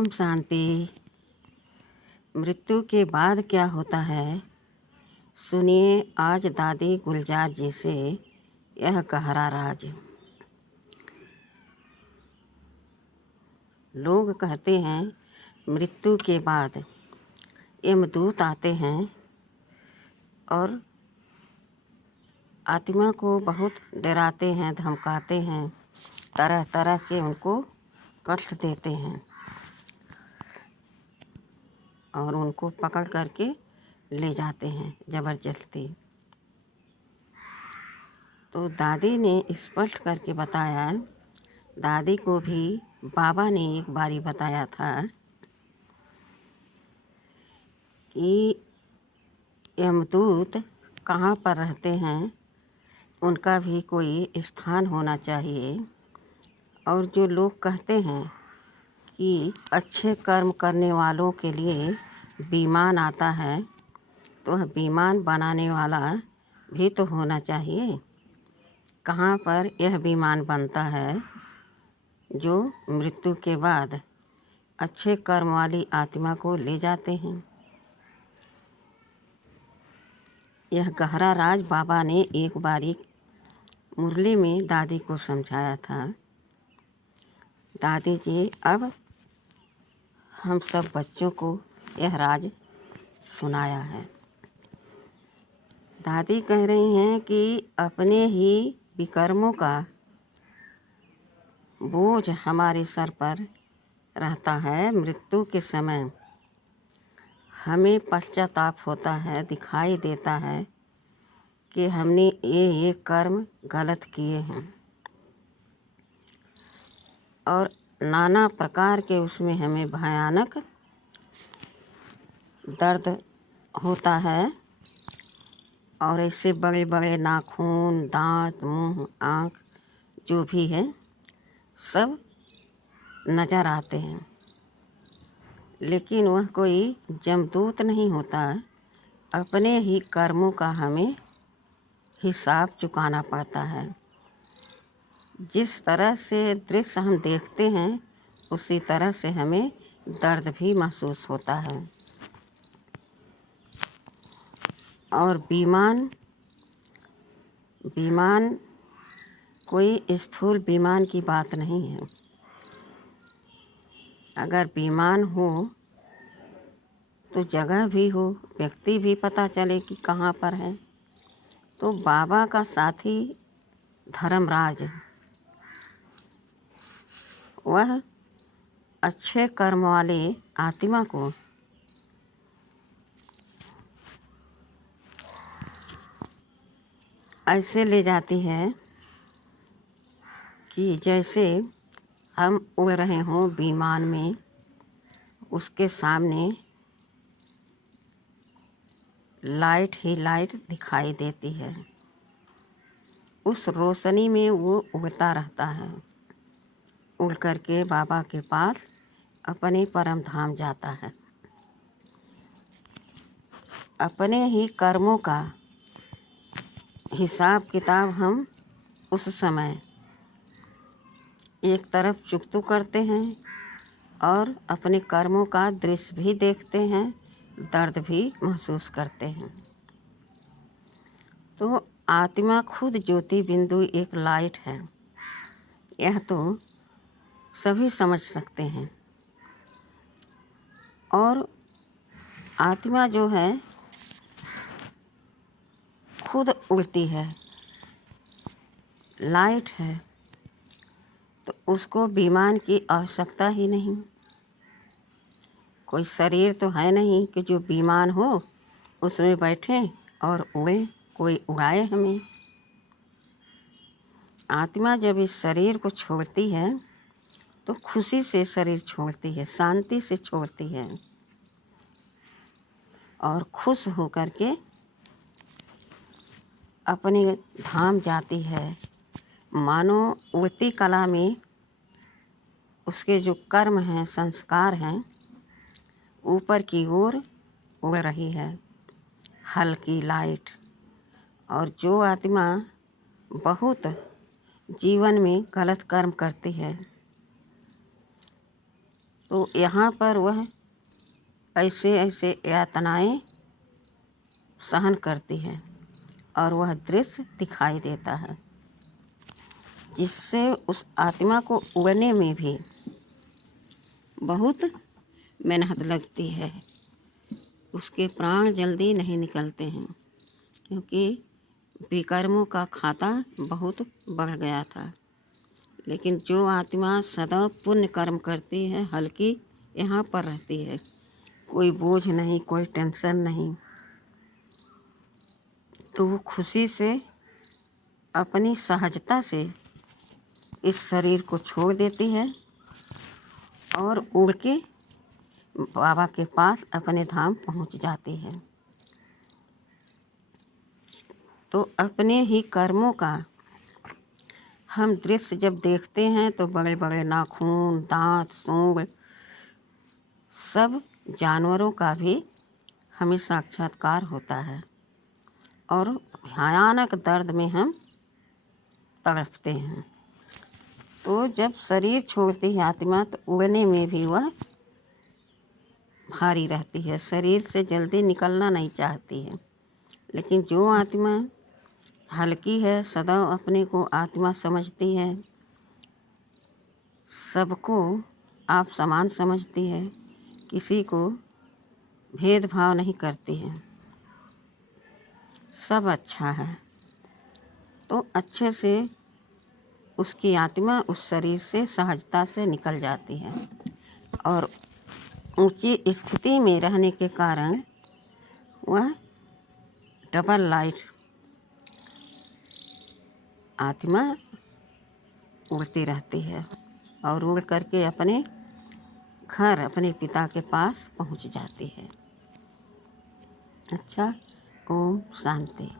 ओम शांति। मृत्यु के बाद क्या होता है, सुनिए आज दादी गुलजार जी से यह गहरा राज। लोग कहते हैं मृत्यु के बाद यमदूत आते हैं और आत्मा को बहुत डराते हैं, धमकाते हैं, तरह तरह के उनको कष्ट देते हैं और उनको पकड़ करके ले जाते हैं ज़बरदस्ती। तो दादी ने स्पष्ट करके बताया, दादी को भी बाबा ने एक बारी बताया था कि यमदूत कहाँ पर रहते हैं, उनका भी कोई स्थान होना चाहिए। और जो लोग कहते हैं कि अच्छे कर्म करने वालों के लिए विमान आता है, तो वह विमान बनाने वाला भी तो होना चाहिए। कहाँ पर यह विमान बनता है जो मृत्यु के बाद अच्छे कर्म वाली आत्मा को ले जाते हैं। यह गहरा राज बाबा ने एक बारी मुरली में दादी को समझाया था। दादी जी अब हम सब बच्चों को यह राज सुनाया है। दादी कह रही हैं कि अपने ही विकर्मों का बोझ हमारे सर पर रहता है। मृत्यु के समय हमें पश्चाताप होता है, दिखाई देता है कि हमने ये कर्म गलत किए हैं और नाना प्रकार के उसमें हमें भयानक दर्द होता है और ऐसे बड़े बड़े नाखून, दांत, मुंह, आँख जो भी है सब नज़र आते हैं। लेकिन वह कोई जमदूत नहीं होता, अपने ही कर्मों का हमें हिसाब चुकाना पड़ता है। जिस तरह से दृश्य हम देखते हैं उसी तरह से हमें दर्द भी महसूस होता है। और विमान कोई स्थूल विमान की बात नहीं है। अगर विमान हो तो जगह भी हो, व्यक्ति भी पता चले कि कहाँ पर है। तो बाबा का साथी धर्मराज, वह अच्छे कर्म वाले आत्मा को ऐसे ले जाती है कि जैसे हम उड़ रहे हों विमान में, उसके सामने लाइट ही लाइट दिखाई देती है। उस रोशनी में वो उड़ता रहता है, उड़ करके बाबा के पास अपने परम धाम जाता है। अपने ही कर्मों का हिसाब किताब हम उस समय एक तरफ चुकतू करते हैं और अपने कर्मों का दृश्य भी देखते हैं, दर्द भी महसूस करते हैं। तो आत्मा खुद ज्योति बिंदु एक लाइट है, यह तो सभी समझ सकते हैं। और आत्मा जो है खुद उड़ती है, लाइट है, तो उसको विमान की आवश्यकता ही नहीं। कोई शरीर तो है नहीं कि जो विमान हो उसमें बैठे और उड़े, कोई उड़ाए हमें। आत्मा जब इस शरीर को छोड़ती है तो खुशी से शरीर छोड़ती है, शांति से छोड़ती है और खुश होकर के अपने धाम जाती है। मानो उड़ती कला में उसके जो कर्म हैं, संस्कार हैं, ऊपर की ओर उड़ रही है हल्की लाइट। और जो आत्मा बहुत जीवन में गलत कर्म करती है, तो यहाँ पर वह ऐसे ऐसे यातनाएं सहन करती है और वह दृश्य दिखाई देता है, जिससे उस आत्मा को उड़ने में भी बहुत मेहनत लगती है। उसके प्राण जल्दी नहीं निकलते हैं, क्योंकि विकर्मों का खाता बहुत बढ़ गया था। लेकिन जो आत्मा सदा पुण्य कर्म करती है, हल्की यहाँ पर रहती है, कोई बोझ नहीं, कोई टेंशन नहीं, तो वो खुशी से अपनी सहजता से इस शरीर को छोड़ देती है और उड़ के बाबा के पास अपने धाम पहुंच जाती है। तो अपने ही कर्मों का हम दृश्य जब देखते हैं तो बड़े बड़े नाखून, दांत, सूंड, सब जानवरों का भी हमें साक्षात्कार होता है और भयानक दर्द में हम तड़पते हैं। तो जब शरीर छोड़ती है आत्मा तो उड़ने में भी वह भारी रहती है, शरीर से जल्दी निकलना नहीं चाहती है। लेकिन जो आत्मा हल्की है, सदा अपने को आत्मा समझती है, सबको आप समान समझती है, किसी को भेदभाव नहीं करती है, सब अच्छा है, तो अच्छे से उसकी आत्मा उस शरीर से सहजता से निकल जाती है और ऊंची स्थिति में रहने के कारण वह डबल लाइट आत्मा उड़ती रहती है और उड़ करके अपने घर, अपने पिता के पास पहुंच जाती है। अच्छा, ओम शांति।